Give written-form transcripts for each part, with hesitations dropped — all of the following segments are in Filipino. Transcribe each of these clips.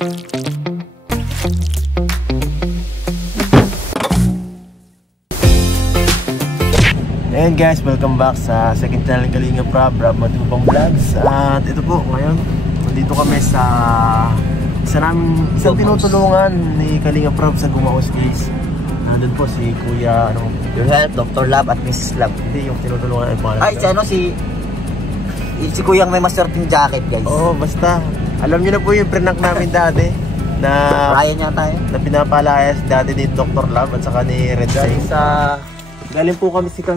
Ayan guys, welcome back sa second channel ng Kalinga Prab, Rob Matubang Vlogs. At ito po, ngayon, nandito kami sa isang tinutulungan ni Kalinga Prab sa Gumaos case. Nandun po si Kuya, Your Health, Dr. Lab at Mrs. Lab. Hindi, yung tinutulungan ay pangalan. Ay, si Kuyang may maswerteng jacket, guys. Oo, basta. Alam nyo na po yung prank namin dati na Ryan yata yun. na pinapalayas dati ni Dr. Lab at saka ni Red Say. Galing po kami sa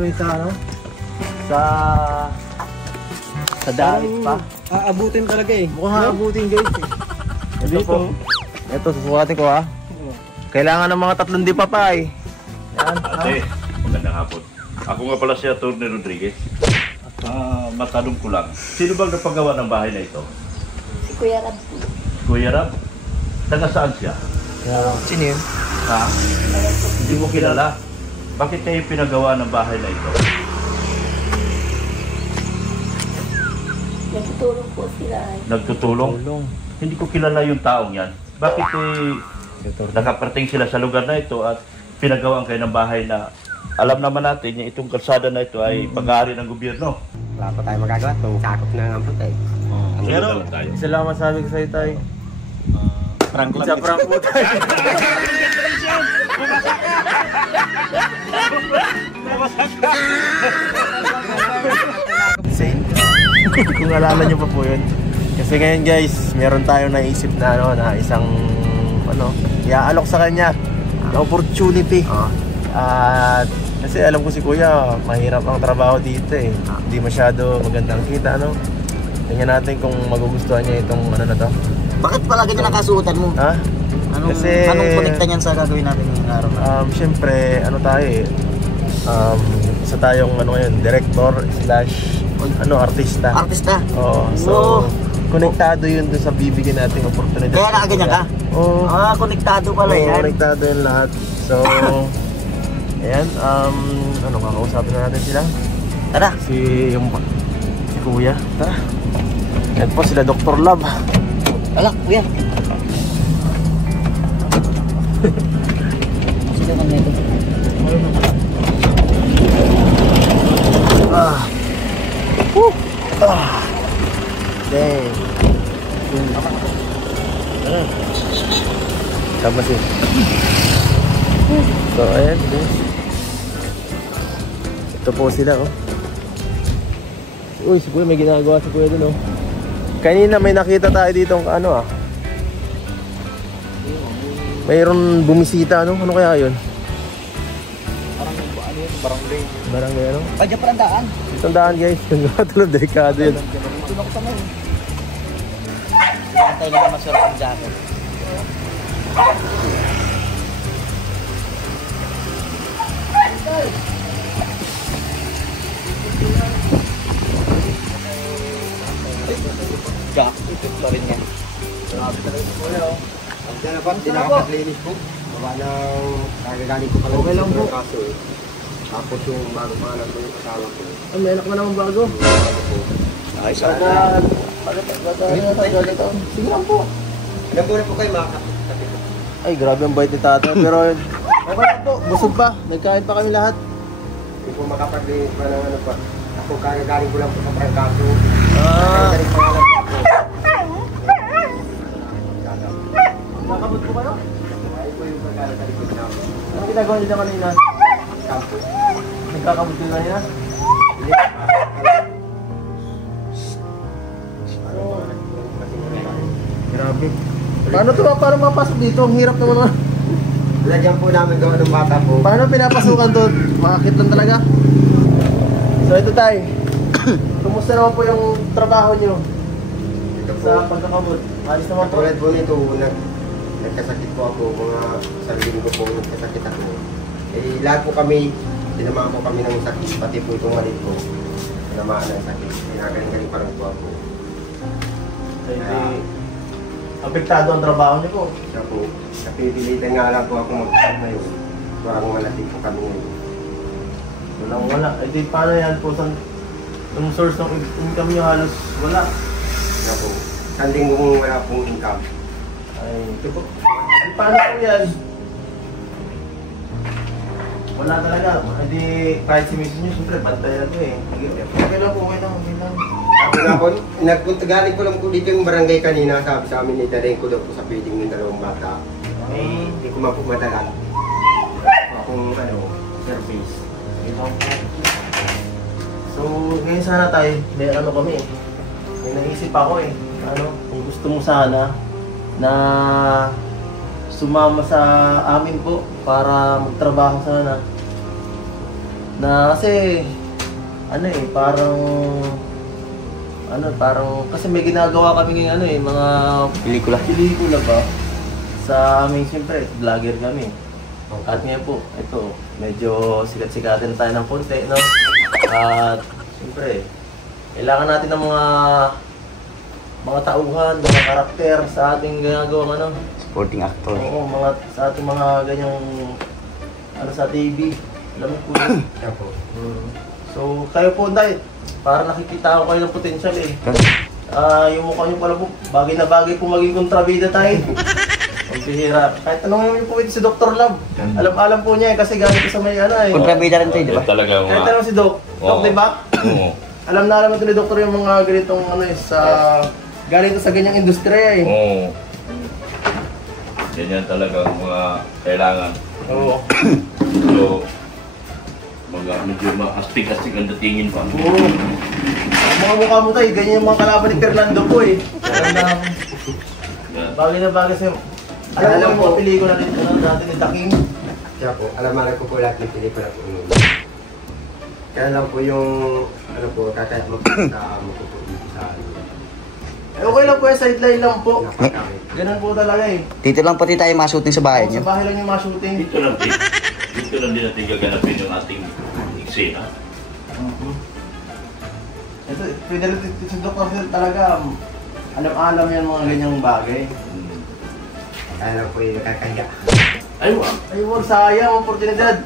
dahil pa. Aabutin talaga eh. Mukhang aabutin guys eh. Ito po. Ito, susukatin ko ha. Kailangan ng mga 3 di pa pa eh. Yan. Ate, magandang hapon. Ako nga pala si Atty. Rodriguez. Matanong ko lang, sino bang napagawa ng bahay na ito? Si Kuya Rab. Kuya Rab? Taga saan siya? Sino yun? Ha? Hindi mo kilala? Bakit kayo pinagawa ng bahay na ito? Nagtutulong po sila. Nagtutulong? Hindi ko kilala yung taong yan. Bakit nakaparating sila sa lugar na ito at pinagawaan kayo ng bahay na alam naman natin yung itong kalsada na ito ay pag-aari ng gobyerno? Wala pa tayo magagawa kung sakop na ng putay. Pero, isa lang masabi ko sa'yo tayo. Prank lang. Sa prank po tayo. Kung alala nyo pa po yun. Kasi ngayon guys, meron tayong naisip na na isang iaalok sa kanya na opportunity. At kasi alam ko si Kuya, mahirap ang trabaho dito eh. Hindi masyado magandang kita, Tingnan natin kung magugustuhan niya itong na to. Bakit pala ganyan nakasuotan mo? Ha? Anong konekta niyan sa gagawin natin ngayong araw na? Siyempre, isa tayong ngayon, director / artista. Artista? Oo. So, konektado yun dun sa bibigyan nating oportunidad. Kaya nakaganyan ka? Oo. Konektado pala yan. Konektado yun lahat. So, ayan, kakausapin na natin sila. Tara. Si Kuya. Tara. Yan po sila Dr. Lab. Alak, Kuya. Sila kang neto. Dang. Sama sih. So, ayan guys. Ito po sila Uy, si Kuya may ginagawa si Kuya dun Kanina may nakita tayo dito mayroon bumisita Ano kaya yun? Barangay Padya pa ng daan. Itong daan guys. Tulog delikado yun. Tulong ko sa ngayon. Antay na maswerteng jacket. Jacket, ito rin yan. Grabe talaga ito po yun. Ang dyan na ba? Dinakaslinis po. Baba ng kagagaling ko pala. Okay lang po. Kaso tapos yung bago-bago po yung kasama po. May anak na naman bago. Ay, sana. Sige lang po. Ilan po na po kayo makakapit? Ay, grabe ang bait ni Tata. Pero okay lang po. Busog pa. Nagkain pa kami lahat. Hindi po makapaglinis pa ng pa. Ako kagagaling ko lang po sa prangkaso. Kagagaling ko lang po. Nakabot po kayo? Ay po yung magkakalikod na ako. Anong ginagawa niyo kanina? Kampo. Nagkakabot kayo kanina? Grabe. Paano ito? Paano mapasok dito? Ang hirap naman. Lagyan po namin gawa ng bata po. Paano pinapasukan to? Makakit lang talaga. So ito tayo. Kumusta naman po yung trabaho nyo? Ito po. Sa pagkakabot? Alis naman po. Tulad po nito, nagkasakit po ako, mga sarili ko po nagkasakit ako. Eh, lahat po kami, tinamaan po kami ng sakit, pati po itong mali ko. Tinamaan ng sakit, pinagaling-galing pa rin po ako. Apektado ang trabaho niyo po. Siya po, napipilitan nga lang po ako mag-start na yun. Parang malating po kami ngayon. Wala. Eh di paano yan po? Yung source ng income nyo halos wala. Siya po, isang linggo kung wala pong income. Ay, ito po. Paano po yan? Wala talaga. Hindi, kahit si Mrs. nyo, siyempre, bantay na ito eh. Okay lang po, okay lang. Ako nga po, galing ko lang po dito yung barangay kanina, sabi sa amin, idalhin ko daw po sa feeding ng dalawang bata. Eh, hindi ko man po madalan. Akong service. Ito po. So, ngayon sana tayo, may ano kami eh. May naisip ako eh. Ano, kung gusto mo sana na sumama sa amin po para magtrabaho sana. Na kasi ano eh, parang kasi may ginagawa kami ng ano eh, mga pelikula ba? Sa amin siyempre, vlogger kami. At ngayon po, ito, medyo sikat-sikatin tayo ng konti, no? At siyempre, kailangan natin ng mga tauhan, mga karakter sa ating ginagawang ano. Supporting actor. Oo, sa ating mga ganyang ano sa TV. Alam mo po yun? Opo. So, kayo po, Day, para nakikita ko kayo ng potential eh. Yung mukha nyo pala po, bagay na bagay po maging kontrabida tayo. Ang bihira. Kahit tanongin niyo po ito si Dr. Love. Alam po niya eh, kasi galing ko sa may ano eh. Kontrabida rin tayo, di ba? Talaga Kahit tanong si Doc. Doc, di ba? Oo. Alam ito ni Dr. yung mga ganitong ano eh, galing to sa ganyang industriya eh. Oo. Ganyan talaga ang mga kailangan. Oo. So, medyo astig-astig ang datingin pa. Oo. Ang mga mukha mo tayo, ganyan yung mga kalaban ni Fernando po eh. Bagay na bagay sa'yo. Alam mo yung mga pelikula rin natin ni Daking. Kaya po, alaman ko po lahat ng pelikula po yun. Kaya lang po yung, ano po, kakaya magkakasama ko po dito sa ano. Eh okay lang po yung sideline lang po. Napakami. Ganun po talaga eh. Dito lang pati tayo mashooting sa bahay niyo. Sa bahay lang yung ma-shooting. Dito lang din natin gaganapin yung ating eksena. Ito, pwede rin si Dr. Phil talaga. Alam yan mga ganyang bagay. Kaya lang po yung nakakaya. Ay, wag sayang ang oportunidad.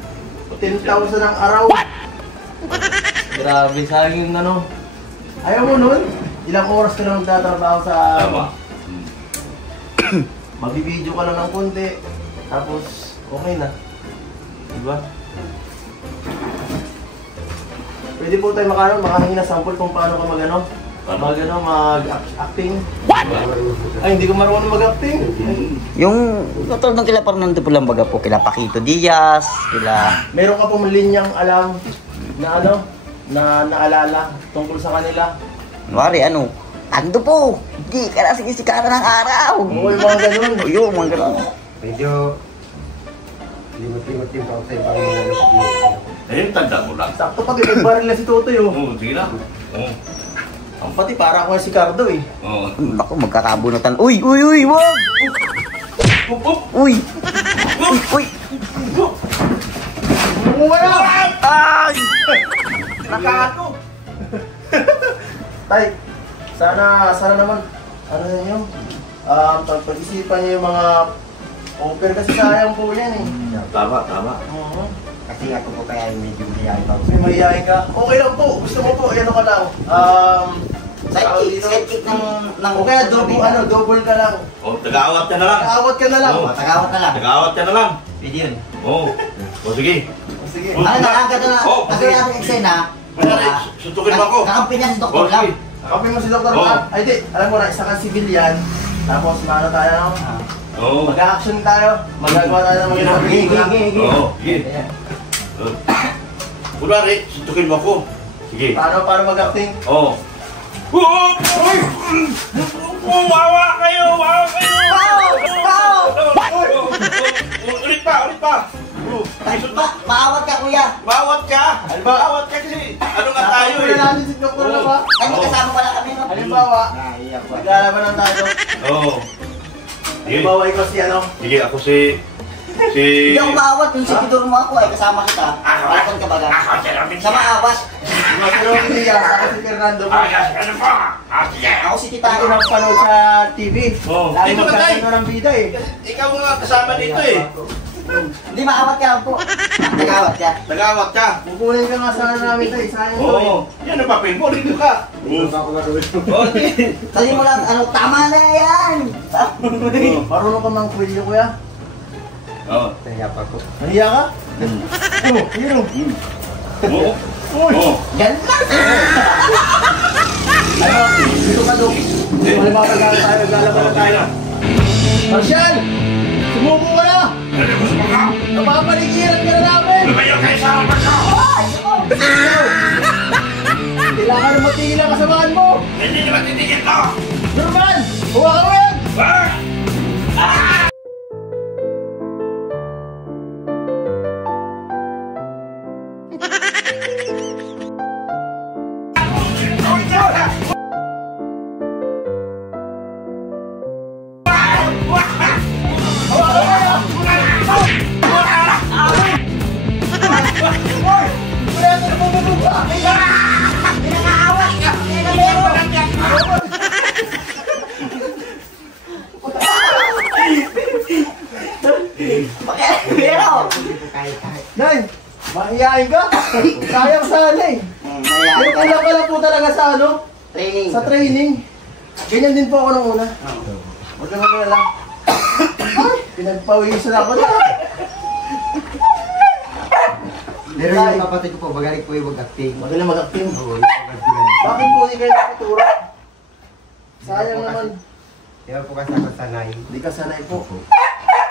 10,000 ang araw. Grabe, sayang yung ano. Ayaw mo nun? Ilang oras ka na magtatrabaho sa... Tama. Magbibideo ka lang ng konti. Tapos, okay na. Diba? Pwede po tayo makahingi na sample kung paano ka mag-acting. Ay, hindi ko marunong mag-acting. Yung katulad ng kila Fernando po lang baga po, kila Paquito Diaz, kila... Meron ka pong linyang alam na ano, na naalala tungkol sa kanila. Kunwari ando po, hindi ka na sinisikaran ng araw. Oo, yung mga ganun. O yun, mga ganun. Medyo limot-limot din po ako sa ibang mga ano. Ayun, tanda mo lang. Sakto pati nagbaril na si Totoy oh. Oo, sige lang. Oo. Ang pati para ako si Cardo eh. Oo. Naku, magkakabunutan. Uy, wag! Uy! Uy! Wala! Ay! Nakaano! Tay, sana naman, ano ninyo, pag-isipan niyo yung mga offer kasi sayang po yan eh. Tama. Oo. Kasi ako po kaya medyo mayayain ako. May mahihayin ka. Okay lang po, gusto mo po, ano ka lang. Sidekick ng... O kaya double ka lang. Oh, tagaawat ka na lang. Kaawat ka na lang. Oo. Tagawat na lang. Tagaawat ka na lang. Pwede yun. Oo. O sige. Sige. Oh. Nakagad na Oh, kasi natin eksena. Kunyari, sutukin mo ako. Kakampi niya si Dr. Oh, Lam. sige. Kapi mo si Dr. Oo. Lam. Ay di, alam mo na, isa kang civilian. Tapos maano tayo, Oo. mag-action tayo. Magagawa tayo ng mga pelikula. Oo, sige. Kunwari, sutukin mo ako. Sige. Paano mag-acting? Oo. Wawa kayo! Ulit pa! Maawat ka, kuya. Bawat ka! Bawat ka kasi ano nga tayo Wala eh? natin si Dr. Lam ha? Ay, magkasama pala kami, no? Halimbawa, naglalaban ng tayo. Oo. Sige, Halimbawa, ikaw si ano? sige, ako si... Hindi ako maawat. Yung sigidor mo ako, ay kasama kita. Maawatan ka baga. Sa maawat. Pero hindi yan, ako si Fernando po. Ako si Tayo Tito. nang panood sa TV. Oo. Lagi Dito ba tayo? magkasino ng bida eh. Ikaw nga kasama dito eh. Hindi maawat ka po. Nag-awat ka. Nag-awat ka. Kukunin ka nga sana namin tayo. Sayang to Oo. Yan ang papel mo. Dito ka. Sabi mo lang, ano, tama na yan. Marunong ka mang kwilyo, kuya? Oo. Kaya pa ko. Nahiya ka? Oo, yun o. Oo. Uy! Oo. Yan lang. Ano? Dito ka, Dok. Wala mga pagkala tayo. Lalaban na tayo. Marshall! Sumuko ka na! Napapaligiran ka na namin! Lumayo kayo sa harapan ko! Kailangan na matigil ang kasamaan mo! Hindi naman titigil to! Norman! Huwag mo yan! Nay! Mahihain ka? Sayang sana eh! Pero kailan ka lang po talaga sa ano? Training. Sa training. Ganyan din po ako nung una. Huwag kang magkala. Ay! Pinagpawisan ako na. Pero yung kapatid ko po, magaling po yung mag-acting. Magaling mag-acting. Oo, yung mag-acting. Bakit po hindi kayo nakaturo? Sayang naman. Di ba po kasi ako sanay? Hindi ka sanay po.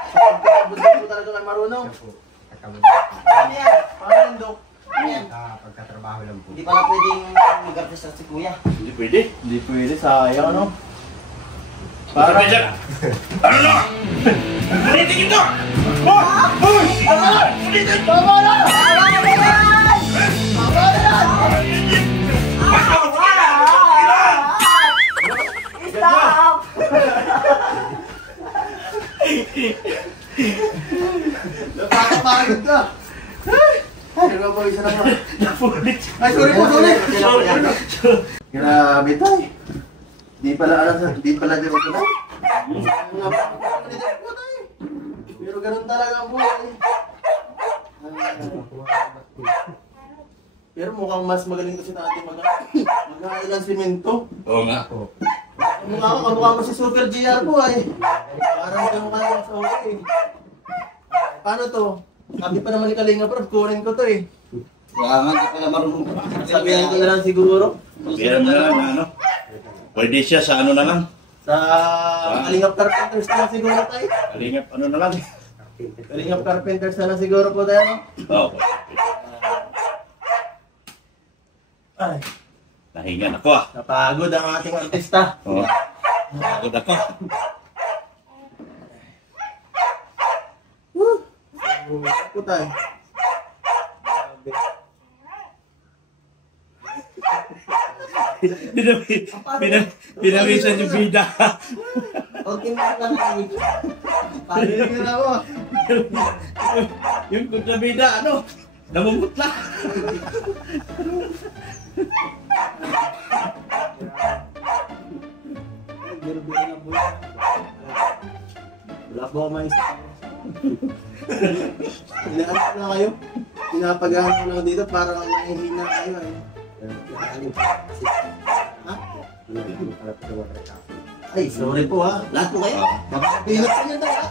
Sa pagkakabudin po talaga kayo marunong. Siya po, kakamad. Ano yan? Paano yun, Dok? Ano yan? Pagkatrabaho lang po. Hindi pala pwedeng mag-artista si Kuya. Hindi pwede. Hindi pwede, sayang ano? Para dyan. Ano na? Tinitingin to! Oh! Oh! Tama na! Tama na! Tama na! Stop! Nakakapagod ka! Ay, nagpapawisan ako. Napulit. Ay, sorry po, sorry! Grabe tayo. Di pala alam sa... Di pala di ba ito tayo? Pero ganun talaga ang buhay. Pero mukhang mas magaling ko si tatay mag-aaral ng simento. Oo nga. Kamukha mo si Super GR po ay. Parang kamukha lang sa okay. Paano to? Sabi pa naman ni Kalinga Prof, kunin ko to eh. Kaya nga, hindi pala marunong. Sabihan ko na lang siguro. Sabihan mo na lang na ano. Pwede siya sa ano na lang. Sa Kalingap Carpenters na lang siguro tayo. Kalingap ano na lang. Kalingap Carpenters na lang siguro po tayo. Oo. Ay, Nahingan ako ah. napagod ang ating artista. Oo. Pagod ako. Woo! Po tayo. Pinawisan yung bida. Okay na lang kami. Parinig na ako. Yung kontrabida ano, namumutla. Wala po ako mais. Inaanap na kayo. Pinapagahan ko lang dito para mahihina kayo eh. Ha? Ay, sorry po ha. Lahat po kayo? Pinat ka niya daw ha.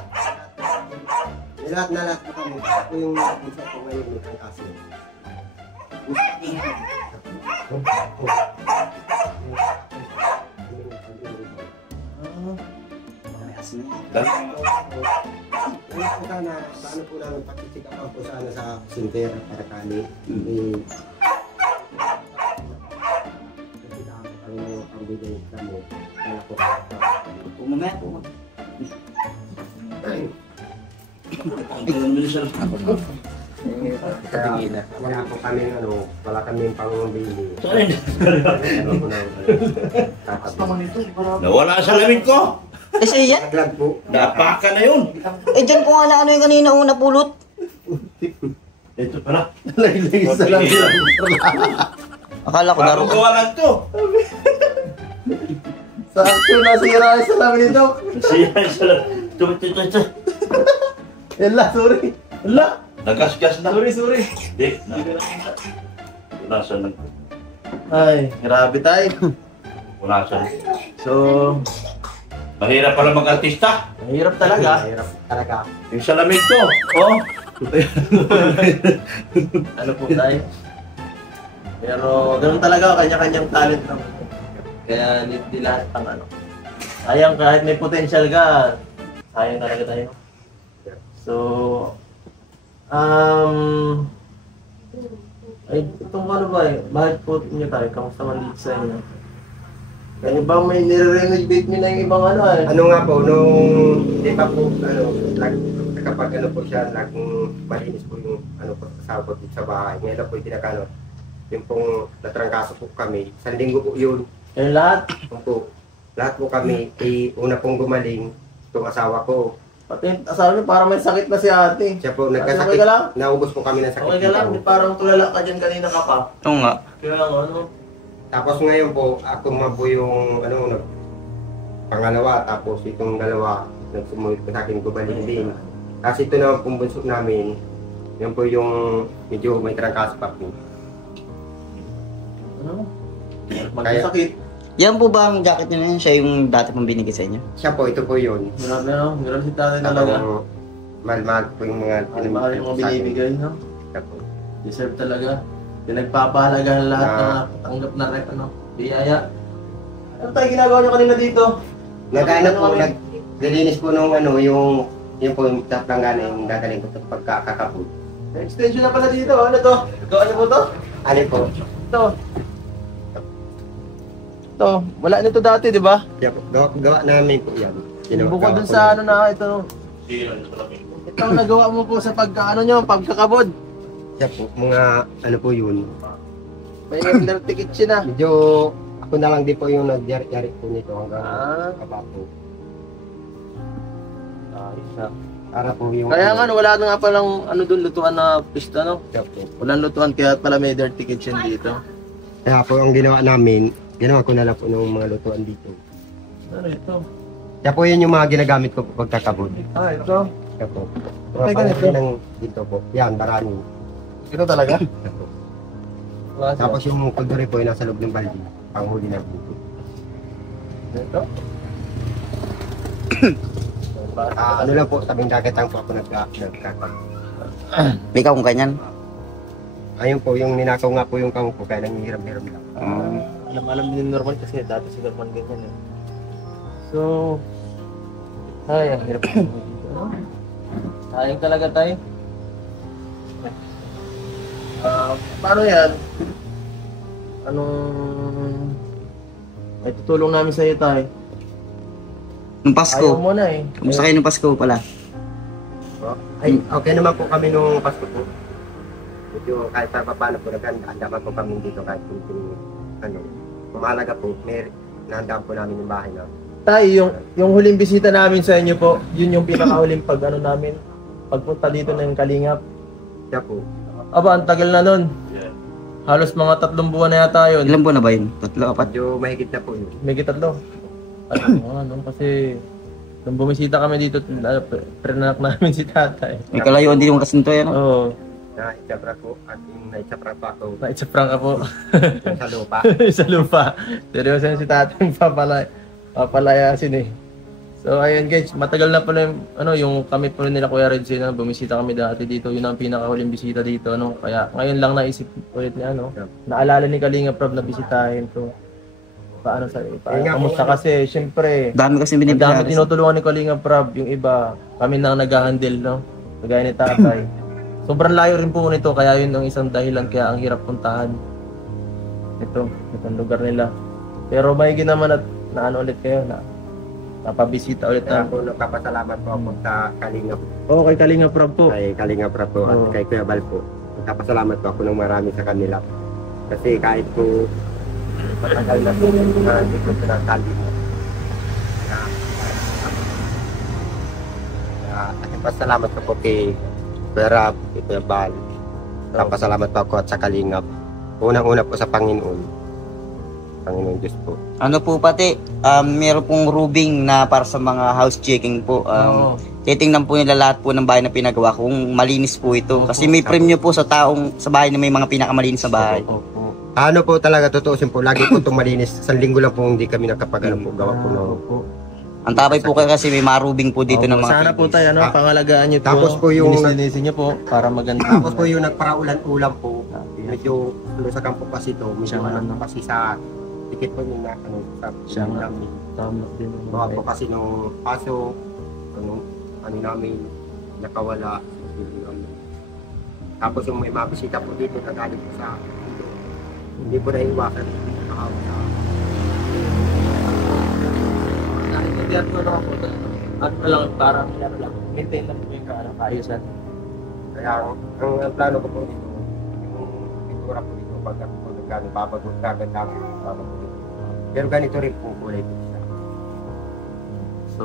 Lahat na lahat po kami. Ako yung nag-isa po ngayon ng kaso. Paano po namin pakitika pa po sana sa center para kani. Kasi kami ng pambigay kami. Kaya po. Umamaya po. Wala po kami wala kami pangbili. Nawala sa lamin ko. Eh, siya yan? Naglag po. Napaka na yun. Eh, dyan ko nga na ano yung kanina una pulot. Ito pala. Lagi-lagi sa lang sila. Akala ko Bago gawa lang to. Sa action na sira sa lamin nito. Siya. Yala, sorry. Yala. Nagasgas na. Sorry. Di, punasan. Ay, grabe tayo. Punasan. So, Mahirap pala mag-artista. mahirap talaga. Mahirap talaga. Yung salamin ko. Oh. Ano po tayo? Pero, ganun talaga, kanya-kanyang talent lang. Kaya, hindi lahat ang ano. Sayang, kahit may potential ka, sayang talaga tayo. So, ay, itong ano ba eh, bakit po niyo tayo, kamusta man dito sa inyo? Kaya bang may nire-renovate niyo na yung ibang ano eh? Ano nga po, nung di pa po, kapag ano po siya, naging malinis po yung ano po, kasama po dito sa bahay. Ngayon lang po yung pinakano, yung pong natrangkaso po kami. Sa linggo po yun. Yung lahat? Po, lahat po kami, una pong gumaling, itong asawa ko. Pati asawa niyo, parang may sakit na si ate. Siya po, Okay nagkasakit, ka lang? naubos po kami ng sakit. Okay ka lang, di parang tulala ka dyan kanina ka pa. Oo nga. Kaya ano? Tapos ngayon po, ako naman po yung pangalawa, tapos itong dalawa, nagsumunod po sa akin gumaling din. Kasi ito naman pong bunso namin, yan po yung medyo may trangkaso pa po. Ano? Magkasakit. Yan po ba ang jacket niya na yun? Siya yung dati pong binigay sa inyo? Siya po, ito po yun. Grabe no? Grabe si tatay talaga. Tapos, mahal-mahal po yung mga Mahal yung mga binibigay, no? Siya po. Deserve talaga. Pinagpapahalaga lahat Na- na tanggap na rep, ano? Biyaya. Ano tayo ginagawa niyo kanina dito? Nag-ano po, kami? naglilinis po nung yung po yung taplangana yung dadaling ko sa pagkakakapod. May extension na pala dito. Ano to? Gawa niyo po to? Alin po? Ito. Ito. Wala nito dati, di ba? Siya po, gawa namin po yan. Bukod dun sa ano na, ito. Ito ang nagawa mo po sa pagkakabod. Siya po, mga ano po yun. May electric kitchen na. Medyo ako na lang din po yung nagyari-yari po nito hanggang kaba po. Ayos na. Para po yung... Kaya nga, wala na nga palang ano doon lutuan na pista, no? Siya po. Walang lutuan, kaya pala may dirty kitchen dito. Kaya po ang ginawa namin, ginawa ko na lang po ng mga lutuan dito. Ano ito? Kaya po yun yung mga ginagamit ko po pagkakabod. Ito? Kaya po. Okay, ganito. Ng dito po. Yan, marami. Ito talaga? Kaya po. Tapos yung kalduri po ay nasa loob ng baldi. Panghuli na po. Ito? Ano lang po, tabing dagat lang po ako nagkakap. May ka kung kanyan? Ayun po, yung ninakaw nga po yung kamo po, kaya nangihiram-hiram lang. Alam din normal kasi dati si Norman ganyan eh. So, ay, ang hirap dito. Sayang talaga tayo. Paano yan? Ay tutulong namin sa iyo tayo. Nung Ayaw Pasko. mo na eh. Kumusta kayo nung Pasko pala? Ay, okay naman po kami nung Pasko po. Medyo kahit pa paano po, nag-andaman po kami dito kahit kung mahalaga po, may nahandaan po namin yung bahay na. Tayo, yung huling bisita namin sa inyo po, yun yung pinakahuling namin, pagpunta dito ng Kalingap. Siya po. Aba, ang tagal na nun. Halos mga 3 buwan na yata yun. Ilan buwan na ba yun? 3, 4? Medyo mahigit na po yun. May 3. Kasi nung bumisita kami dito, prenanak namin si tatay. May kalayuan din yung kasinto yan. No? Oo, Na-itsapra po at yung na-itsapra pa ako naitsaprank ka po sa lupa. sa lupa. Seryoso yun si tatay papalayasin eh. So ayun guys, matagal na pala yung kami po nila Kuya Reggie na bumisita kami dati dito. Yun ang pinakahuling bisita dito. Kaya ngayon lang naisip ulit niya. Naalala ni Kalinga Prab na bisitahin to. Paano kamusta kasi, syempre, Dami kasi ang binibigyan. dami tinutulungan ni Kalinga Prab, yung iba, kami nang nag-handle, no? Kagaya ni tatay. Sobrang layo rin po nito, kaya yun ang isang dahilan, kaya ang hirap puntahan. Itong lugar nila. Pero maigi naman at ulit kayo, napabisita ulit Kaya na. po nagpapasalamat po ako sa Kalinga po. Oo, kay Kalinga Prab po. Kay Kalinga Prab po at Oo. kay Kuya Bal po. Nagpapasalamat po ako ng marami sa kanila. Kasi kahit po matagal na po hindi ko pinatali mo. Nagpapasalamat po kay Kuya Rab, kay Kuya Bal. Nagpapasalamat po ako at sa Kalingap. Unang-una po sa Panginoon. Panginoon Diyos po. Ano po pati, meron pong rubing na para sa mga house checking po. Titingnan po nila lahat po ng bahay na pinagawa kung malinis po ito. Kasi may premyo po sa taong sa bahay na may mga pinakamalinis sa bahay. Ano po talaga, tutuusin po, lagi po itong malinis. Isang linggo lang po hindi kami nakapagano po, gawa po ng... Ang tabay po kayo kasi may marubing po dito ng mga sana po tayo, ano, pangalagaan nyo po. Tapos po yung... Linisin nyo po para maganda. Tapos po yung nagparaulan-ulan po, medyo sa kampo kasi ito, medyo kasi sa tikit po yung sa namin. Tama din. Bawa po kasi nung aso, ano namin, nakawala. Tapos yung may mabisita po dito, nagaling po sa dito. Hindi po naiwasan. Naintindihan ko na ako. Ano na lang, parang maintain lang po yung kaayusan. Kaya ang plano ko po dito, yung pintura po dito, pag ako po nagkano, babagot kagad lang. Pero ganito rin po kulay po siya. So,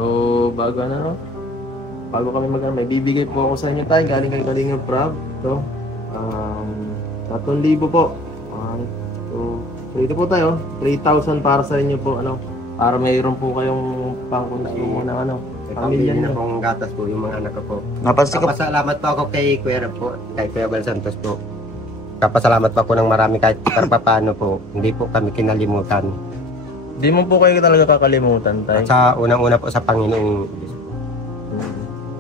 bago kami may bibigay po ako sa inyo tayo, galing kay Kalingap Prab. Ito, 3,000 po. So, ito po tayo, 3,000 para sa inyo po, para mayroon po kayong pangkonsumo ng pamilya na niyo. pong gatas po yung mga anak ko po. Napansin ko, Kapasalamat po ako kay Kuya Rab po, kay Kuya Bal Santos po. Kapasalamat po ako ng marami kahit paano po, hindi po kami kinalimutan. Hindi mo po kayo talaga kakalimutan tayo. At sa unang-una po sa Panginoong Diyos.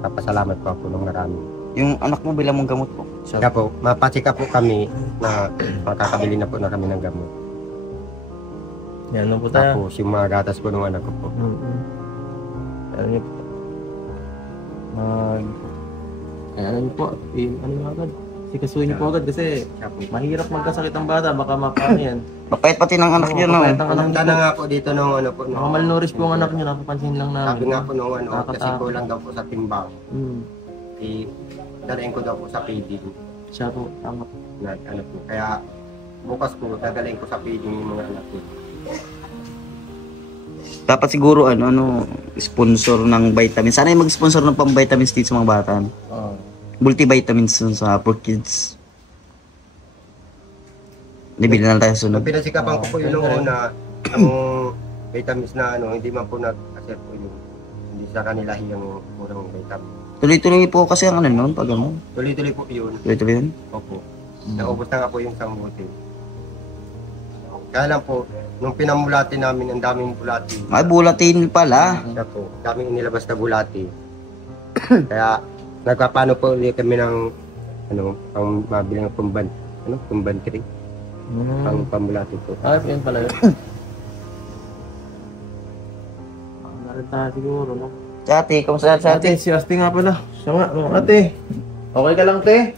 Kapasalamat po ako ng marami. yung anak mo bilang mong gamot po. Kaya po, mapachika po kami na makakabili na po na kami ng gamot. Yan po tayo. Tapos yung mga gatas po ng anak ko po. Ano niyo po? Ano niyo po? Ano niyo agad? Sikasuhin niyo po agad kasi mahirap magkasakit ang bata. Baka makaano yan. Mapait pati ng anak niyo, no? Mapait ang anak niyo Punta na po. nga po dito nung ano po. Mga malnourished po ang anak niyo. Napapansin lang namin. Sabi nga po nung ano, kasi Nakakatakot. kulang daw po sa timbang. Dalayin ko daw po sa feeding. Siya po, tama. Na, ano po. Kaya bukas po, dadalhin ko sa feeding yung mga anak ko. Dapat siguro sponsor ng vitamins. Sana yung mag-sponsor ng pang-vitamins dito sa mga bata. Multivitamins sa for kids. Nibili na lang tayo sunod. Ang pinasikapan ko po yun nung una, ang vitamins na hindi man po nag-accept po yun. Hindi sa kanila yung kurang vitamins. Tuloy-tuloy po kasi ang noon pag Tuloy-tuloy po yun. Tuloy-tuloy yun. Opo. Naubos na nga po yung isang buti. Kaya lang po, nung pinamulati namin, ang daming bulati. Ay, bulatin pala. Kaya po, daming inilabas na bulati. Kaya, nagpapano po ulit kami ng, pang mabili ng kumbantri. Pang pambulati po. Yan pala yun. Narita siguro, no? Ate, kamusta sa Ate, si Asti nga pala. Siya nga, ate. Okay ka lang, te?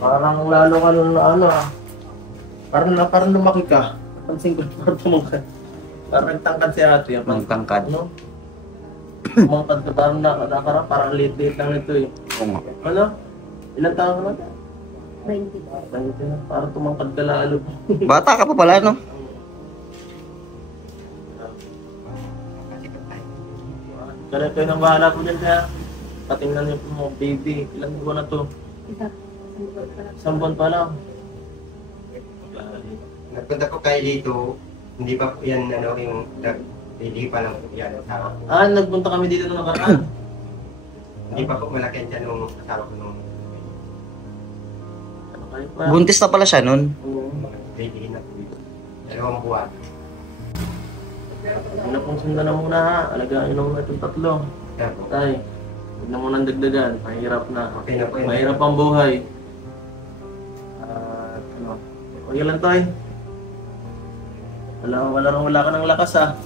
Parang lalo ka na Parang lumaki ka. Pansin ko, parang tumangkad. Parang tangkad si ate. Ang tangkad. Ano? Tumangkad ka, parang late lang ito eh. Ano? Ilang taon naman ka? 20. Parang tumangkad ka lalo. Bata ka pa pala, no? Kaya kayo nang bahala po dyan kaya. Patingnan niyo po mga baby. Ilang buwan na to? 1 buwan pa lang. Nagpunta po kayo dito, hindi pa po yan, hindi pa lang po yan. Nagpunta kami dito nung nakaraan. Hindi pa po malaki dyan nung asawa ko nung Buntis na pala siya nun. baby na po yun. 2 buwan. Una pong sundan na muna ha. Alagaan nyo lang itong 3. Kaya po, Tay, huwag na munang dagdagan. Mahirap na. okay na po yun. Mahirap ang buhay. Okay lang tay. Wala ka ng lakas ha.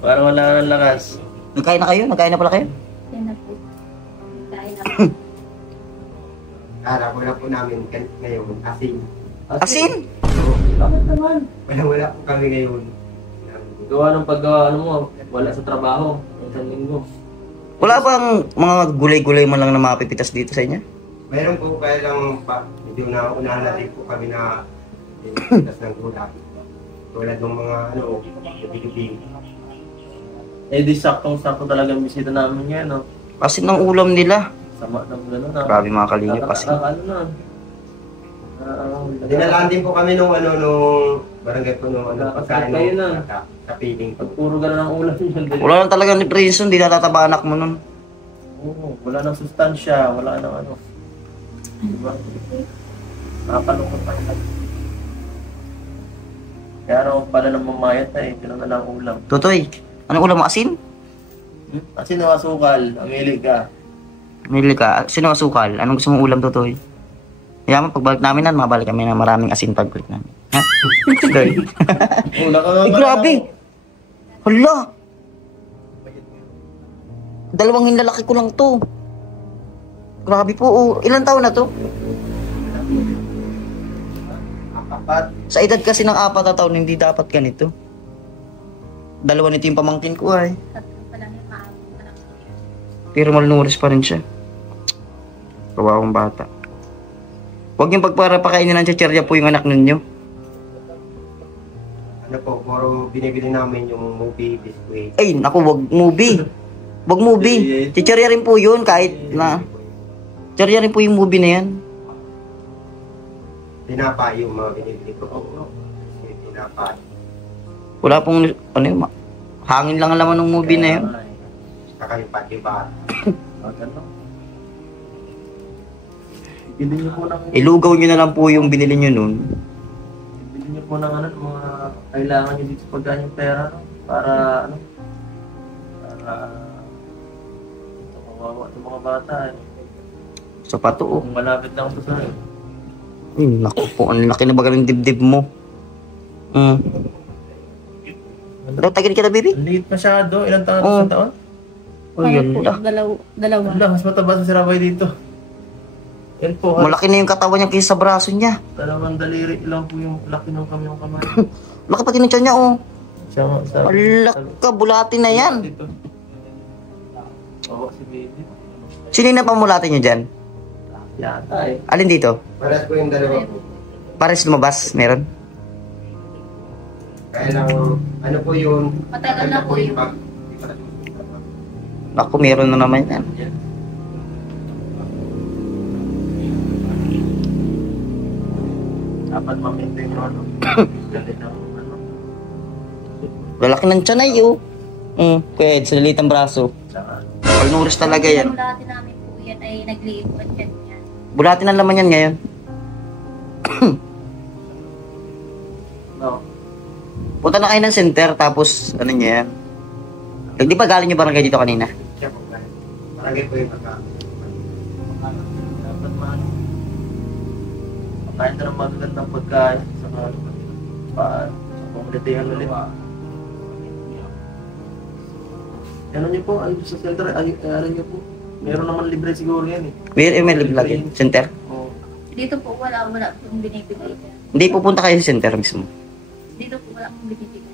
Parang wala ka ng lakas. Nagkain na kayo? Nagkain na pala kayo? Yan na po. Kain na po. Wala po namin ngayon, asin. Asin? Bakit naman? Wala po kami ngayon. Gawa ng paggawa mo, wala sa trabaho. Isang linggo. Wala bang mga gulay-gulay man lang na mapipitas dito sa inyo? Mayroon po kaya lang medyo na unahan natin po kami na pitas ng gulay. Tulad ng mga lubi-lubi. Di saktong-sakto talaga ang bisita namin ngayon, no? Asin ng ulam nila. Sama ng gano'n na. Grabe mga kalingap, asin. Ano na? Dinalaan din po kami nung Barangay po nung ano, Kakasakit kayo na. sa piling po. Pag puro gano'n ang ulam yun. Wala lang talaga nutrition, di natataba anak mo nun. Oo, wala nang sustansya, wala nang ano. Diba? Nakakalungkot pa rin. Kaya raw pala nang mamayat na eh, pinang na lang ulam. Tutoy, anong ulam mo? Asin? Kasi nawasukal, ang hilig ka. Mili ka. Sino asukal? Anong gusto mong ulam, Tutoy? Kaya mo, pagbalik namin na, mabalik kami na maraming asin pagbalik namin. Ha? Tutoy. Ay, grabe! Hala! Dalawang hinlalaki ko lang to. Grabe po. Oh. Ilang taon na to? Apat. Sa edad kasi ng 4 na taon, hindi dapat ganito. Dalawa nito yung pamangkin ko ay. Tatlo pa lang yung maabot pa lang. Pero malnuris pa rin siya. Kawawang bata. Huwag yung pagpapakainin ng chicherya po yung anak ninyo. Ano po, puro binibili namin yung movie biscuit. Ay, naku, wag movie. Wag movie. Chicherya rin po yun kahit na. Chicherya rin po yung movie na yan. Tinapa yung mga binibili ko. Tinapa. Wala pong, ano yun, hangin lang ang laman ng movie na yun. Saka yung patiba. Bili niyo po ng... Ilugaw nyo na lang po yung binili nyo nun. Bili niyo po ng ano, mga kailangan niyo dito sa pagkaan yung pera, no? Para ano? Para... Ito, kawawa itong mga bata, eh. Sa pato, oh. Kung malapit lang ito sa... Naku po, ang laki na baga ng dibdib mo. Daw, tagin ka na, baby? Ang liit masyado, ilang taon? Oh. Isang taon? Oh, yun Po, lang. dalawa. Wala, mas mataba sa Sarabay dito. Yan po, Malaki na yung katawan niya kaysa sa braso niya. dalawang daliri lang po yung laki ng kamyong kamay. Laki pati ng tiyan niya, oh. Sa Alak ka, bulati na yan. dito. Oo, si baby. Sino yung napamulati niyo dyan? Yata eh. Alin dito? Paras po yung dalawa po. Pares lumabas, meron? Kaya lang, ano po yun? Matagal na po yun. Naku, meron na naman yan. Yan. Dapat ma-maintain yung ano. Galit ng ano. Lalaki ng tiyan ay, oh. Kuya Ed, sinaliit ang braso. Tsaka, Palnuris talaga yan. Dati namin po yan ay nagliit po at yan. Bulati na laman yan ngayon. no. Punta na kayo ng center, tapos ano niya yan. Eh, di ba galing yung barangay dito kanina? Siya po. Parangay po yung maka. Dapat man. Pakain ka ng magagandang pagkain. Saka, pamulitihan ulit. Ano niyo po? Ano sa center? Ano niyo po? Meron naman libre siguro yan eh. May live lagi. Center? Oo. Dito po wala pong binibigay. Hindi, pupunta kayo sa center mismo. Dito po wala pong binibigay.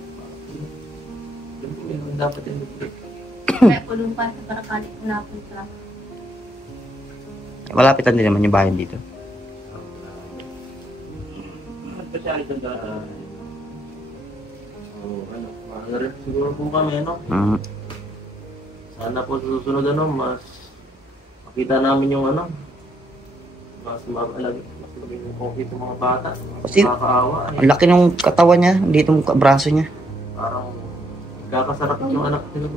Yun dapat yung libre. Kaya po lumpas sa parakalik po na po sa Malapitan din naman yung bayan dito. Ano, maaga rin siguro po kami, no? Sana po sa susunod, ano, mas makita namin yung ano, mas maging okay itong mga bata, mas Kasi- makakaawa. Ang laki ng katawan niya, dito yung braso niya. Parang magkakasakit yung anak niya.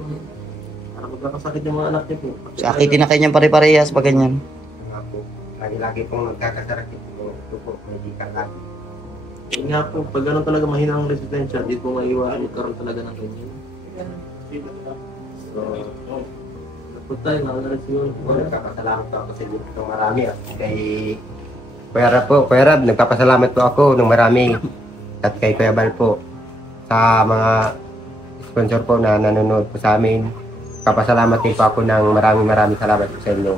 Parang magkakasakit yung mga anak niya po. Sakitin na kanyang pare-parehas pag ganyan. Nga po. Lagi-lagi pong nagkakasarakit po. Ito po, may di ka lagi. Yun nga po, pag gano'n talaga mahina ang resistensya, di po maiwasan magkaroon talaga ng ganyan. So, napot tayo, nakagalit siguro. Po, nagpapasalamat po ako sa inyo ng marami. Kay Kuya Rab po, Kuya Rab, nagpapasalamat po ako ng marami. At kay Kuya Bal po, sa mga sponsor po na nanonood po sa amin. Papasalamat din po ako ng maraming salamat po sa inyo.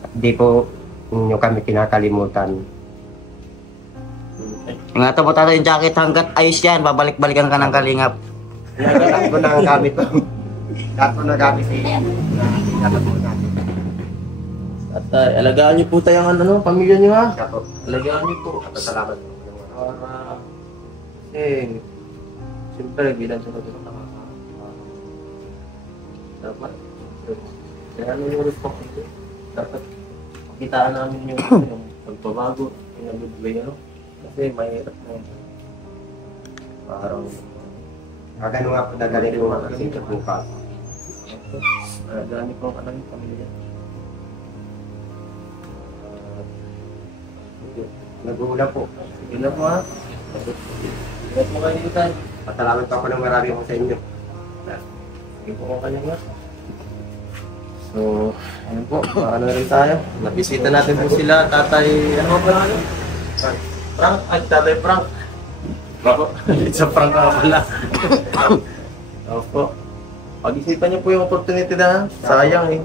At di po ninyo kami kinakalimutan. Ingatan mo tayo yung jacket hanggat ayos yan, babalik-balikan ka ng kalingap. Lahat po na ang gamit po. Lahat po na gamit lahat po natin. At alagaan niyo po tayo ang ano, pamilya niyo ha. Siya po. Alagaan niyo po. Salamat po. Para, siyempre, bilang sa natin dapat, kaya ano yung response dapat makitaan namin yung pagbabago, yung nagbibigay ano. Kasi mahirap na yun. Parang Gano'n nga po dadali ko mga kasi bukas. dami ko yung pamilya. Nag-uula po. Sige na po ha. Huwag mo kayo dito tayo. Pasalamat pa ako ng marami ko sa inyo. Sige po kung kayo nga. So, ayun po, paano rin tayo. Nabisita natin po sila, tatay, ano ba pala? Frank? Ay, tatay Frank. Opo, it's a prank ka pala. Opo. Pag-isipan niyo po yung opportunity na, sayang eh.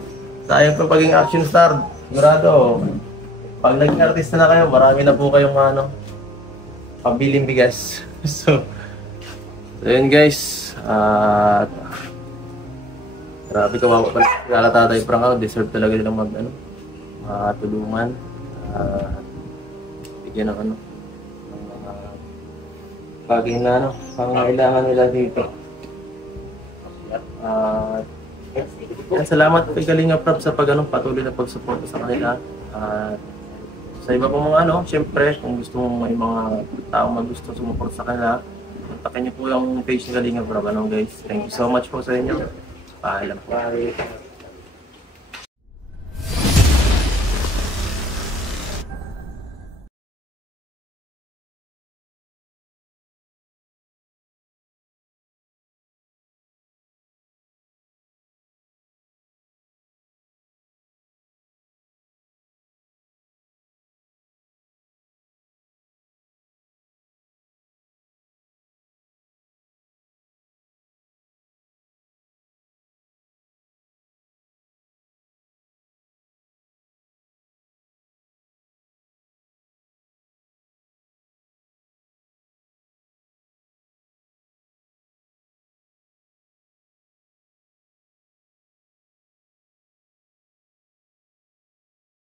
Sayang po pagiging action star. Sigurado, pag naging artista na kayo, marami na po kayong pabiling bigas. So yun guys. Grabe kawawa pala. Kala tatay Frank, deserve talaga nilang tulungan. Bigyan ng ng mga bagay na pangangailangan nila dito. Salamat kay Kalinga Prab sa patuloy na pagsuporta sa kanila. Sa iba pong syempre, kung gusto mong may mga taong magusto sumuporta sa kanila, kontakin niyo po yung page ni Kalinga Prab. Guys, thank you so much po sa inyo. Paalam po.